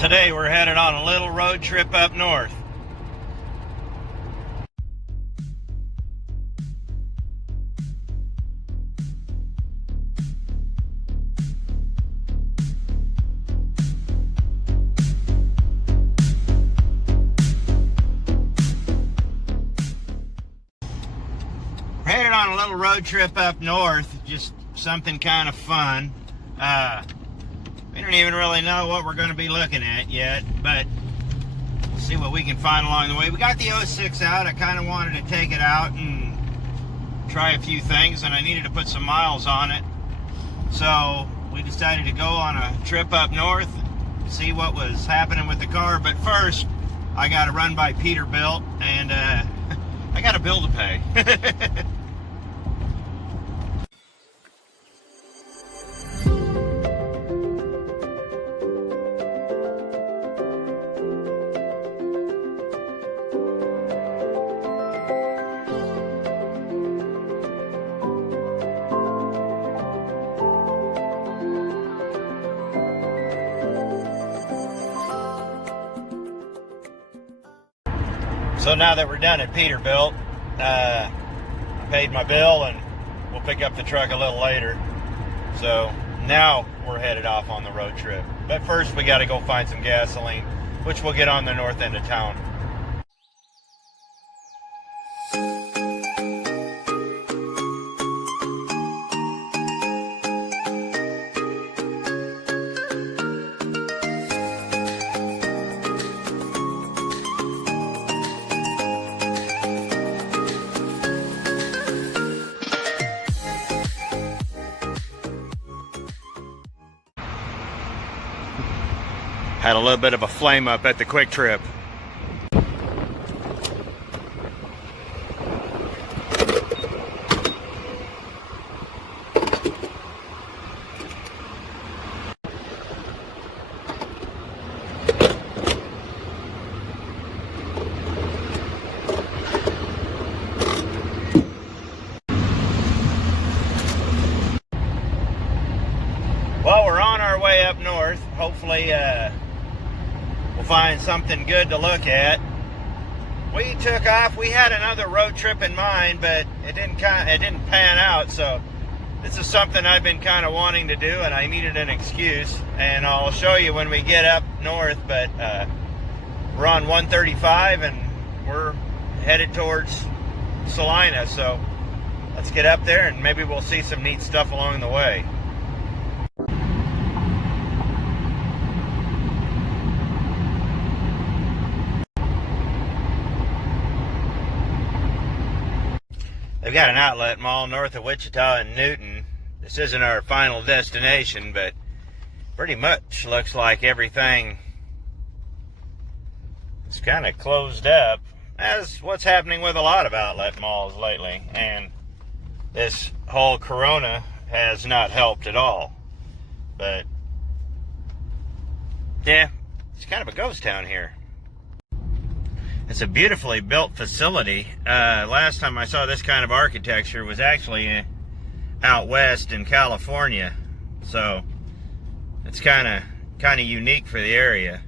Today we're headed on a little road trip up north. We're headed on a little road trip up north, just something kind of fun. We don't even really know what we're going to be looking at yet, but we'll see what we can find along the way. We got the 06 out. I kind of wanted to take it out and try a few things, and I needed to put some miles on it. So we decided to go on a trip up north, see what was happening with the car. But first, I got to run by Peterbilt, and I got a bill to pay. So now that we're done at Peterbilt, I paid my bill and we'll pick up the truck a little later. So now we're headed off on the road trip. But first we got to go find some gasoline, which we'll get on the north end of town. Had a little bit of a flame up at the Quick Trip. Well, we're on our way up north. Hopefully, we'll find something good to look at. We took off. We had another road trip in mind, but it didn't pan out. So this is something I've been kind of wanting to do, and I needed an excuse. And I'll show you when we get up north. But we're on 135, and we're headed towards Salina. So let's get up there, and maybe we'll see some neat stuff along the way. They've got an outlet mall north of Wichita and Newton. This isn't our final destination, but pretty much looks like everything is kind of closed up, as what's happening with a lot of outlet malls lately. And this whole corona has not helped at all. But yeah, it's kind of a ghost town here. It's a beautifully built facility. Last time I saw this kind of architecture was actually out west in California. So it's kind of unique for the area.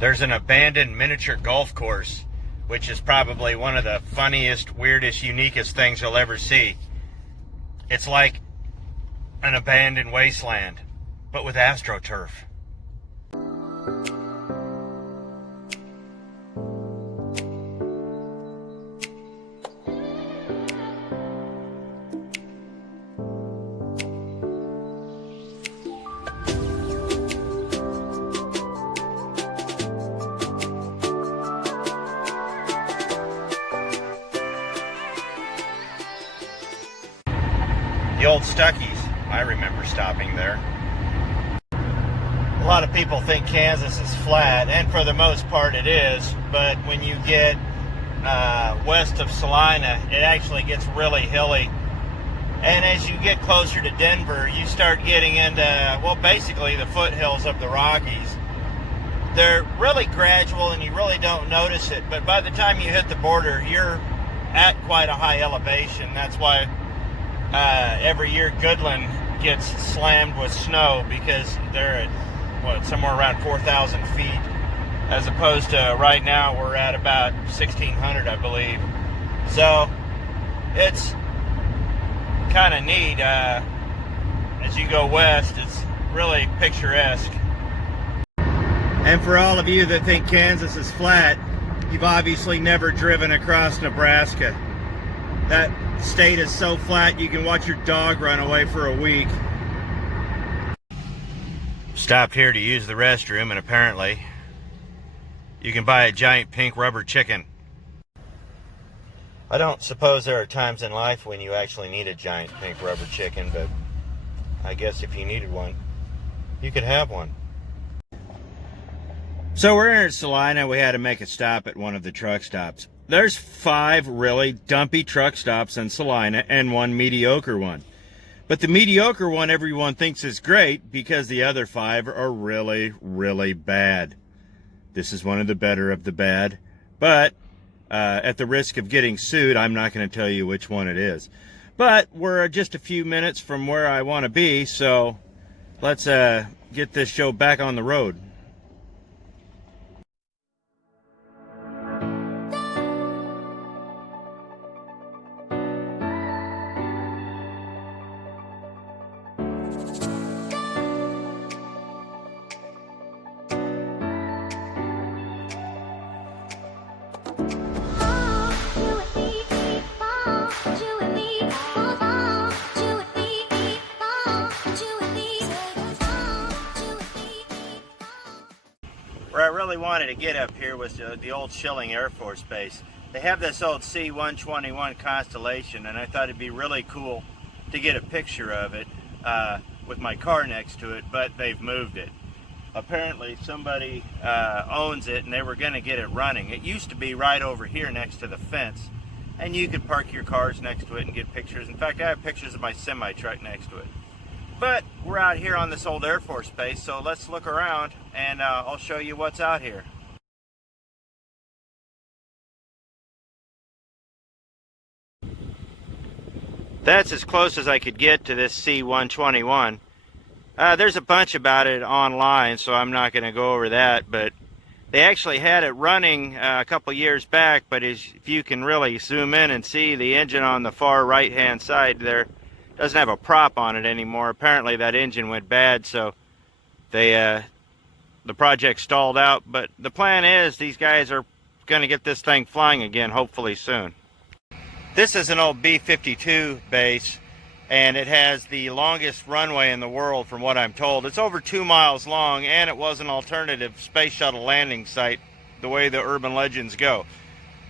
There's an abandoned miniature golf course, which is probably one of the funniest, weirdest, uniquest things you'll ever see. It's like an abandoned wasteland, but with AstroTurf. The old Stuckey's, I remember stopping there. A lot of people think Kansas is flat, and for the most part it is, but when you get west of Salina, it actually gets really hilly. And as you get closer to Denver, you start getting into, well, basically the foothills of the Rockies. They're really gradual and you really don't notice it, but by the time you hit the border, you're at quite a high elevation. That's why every year Goodland gets slammed with snow, because they're at somewhere around 4,000 feet, as opposed to right now we're at about 1,600, I believe. So it's kind of neat. As you go west, it's really picturesque. And for all of you that think Kansas is flat, you've obviously never driven across Nebraska. That state is so flat you can watch your dog run away for a week. Stopped here to use the restroom, and apparently you can buy a giant pink rubber chicken. I don't suppose there are times in life when you actually need a giant pink rubber chicken, but I guess if you needed one, you could have one. So we're here at Salina. We had to make a stop at one of the truck stops. There's 5 really dumpy truck stops in Salina and 1 mediocre one. But the mediocre one everyone thinks is great because the other 5 are really, really bad. This is one of the better of the bad. But at the risk of getting sued, I'm not going to tell you which one it is. But we're just a few minutes from where I want to be, so let's get this show back on the road. Where I really wanted to get up here was the old Schilling Air Force Base. They have this old C-121 Constellation, and I thought it'd be really cool to get a picture of it with my car next to it, but they've moved it. Apparently somebody owns it, and they were going to get it running. It used to be right over here next to the fence, and you could park your cars next to it and get pictures. In fact, I have pictures of my semi-truck next to it. But we're out here on this old Air Force Base, so let's look around and I'll show you what's out here. That's as close as I could get to this C-121. There's a bunch about it online, so I'm not going to go over that, but they actually had it running a couple years back, but if you can really zoom in and see the engine on the far right hand side there, doesn't have a prop on it anymore. Apparently that engine went bad, so the project stalled out. But the plan is these guys are going to get this thing flying again, hopefully soon. This is an old B-52 base, and it has the longest runway in the world from what I'm told. It's over 2 miles long, and it was an alternative space shuttle landing site, the way the urban legends go.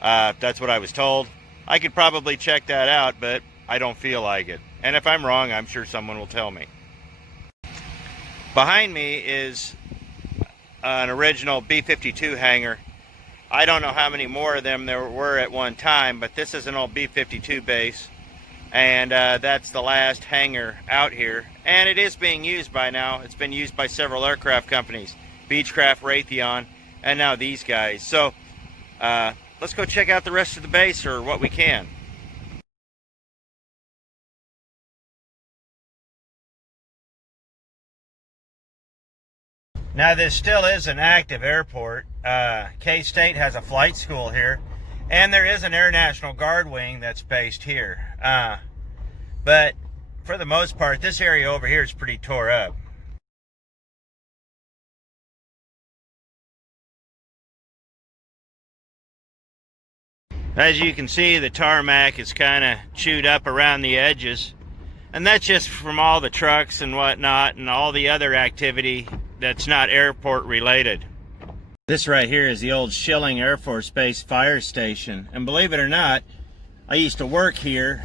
That's what I was told. I could probably check that out, but I don't feel like it. And if I'm wrong, I'm sure someone will tell me. Behind me is an original B-52 hangar. I don't know how many more of them there were at one time, but this is an old B-52 base. And that's the last hangar out here. And it is being used by now. It's been used by several aircraft companies. Beechcraft, Raytheon, and now these guys. So let's go check out the rest of the base, or what we can. Now this still is an active airport. K-State has a flight school here, and there is an Air National Guard wing that's based here. But for the most part, this area over here is pretty tore up. As you can see, the tarmac is kind of chewed up around the edges, and that's just from all the trucks and whatnot and all the other activity that's not airport related. This right here is the old Schilling Air Force Base fire station, and believe it or not, I used to work here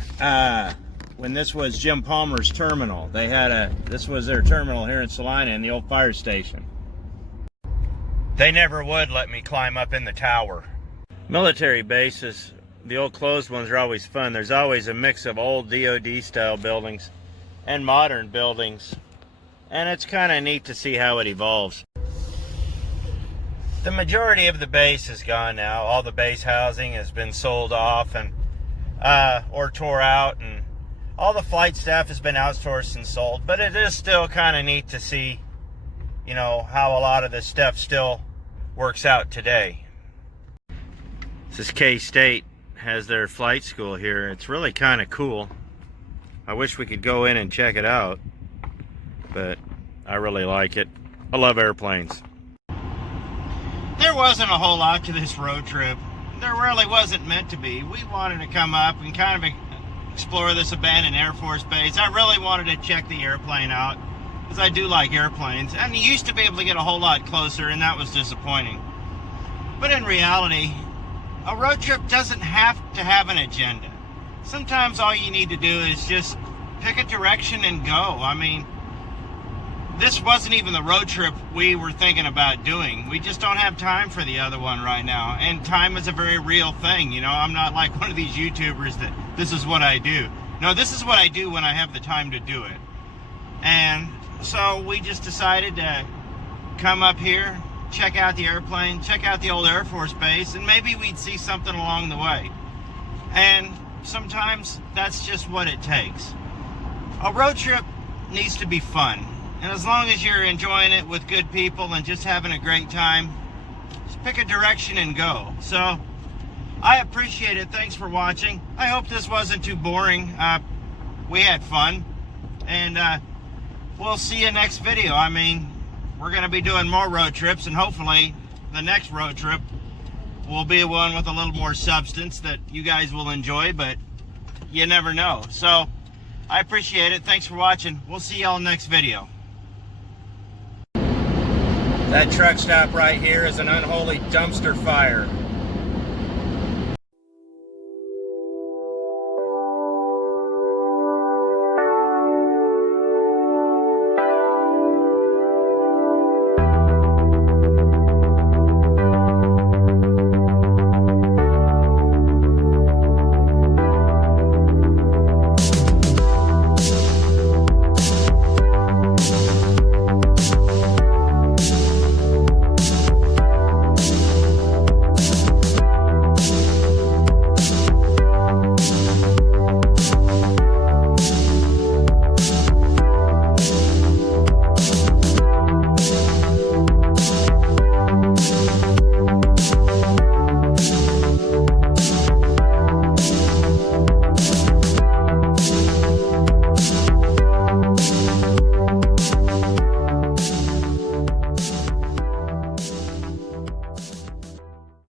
when this was Jim Palmer's terminal. This was their terminal here in Salina in the old fire station. They never would let me climb up in the tower. Military bases, the old closed ones, are always fun. There's always a mix of old DOD style buildings and modern buildings, and it's kind of neat to see how it evolves. The majority of the base is gone now. All the base housing has been sold off and or tore out, and all the flight staff has been outsourced and sold, but it is still kind of neat to see you know, how a lot of this stuff still works out today. This is K-State, has their flight school here. It's really kind of cool. I wish we could go in and check it out, but I really like it. I love airplanes. There wasn't a whole lot to this road trip. There really wasn't meant to be. We wanted to come up and kind of explore this abandoned Air Force base. I really wanted to check the airplane out because I do like airplanes. And you used to be able to get a whole lot closer, and that was disappointing. But in reality, a road trip doesn't have to have an agenda. Sometimes all you need to do is just pick a direction and go. I mean, this wasn't even the road trip we were thinking about doing. We just don't have time for the other one right now. And time is a very real thing. You know, I'm not like one of these YouTubers that this is what I do. No, this is what I do when I have the time to do it. And so we just decided to come up here, check out the airplane, check out the old Air Force base, and maybe we'd see something along the way. And sometimes that's just what it takes. A road trip needs to be fun. And as long as you're enjoying it with good people and just having a great time, just pick a direction and go. So, I appreciate it. Thanks for watching. I hope this wasn't too boring. We had fun. And we'll see you next video. I mean, we're going to be doing more road trips, and hopefully the next road trip will be one with a little more substance that you guys will enjoy, but you never know. So, I appreciate it. Thanks for watching. We'll see y'all next video. That truck stop right here is an unholy dumpster fire.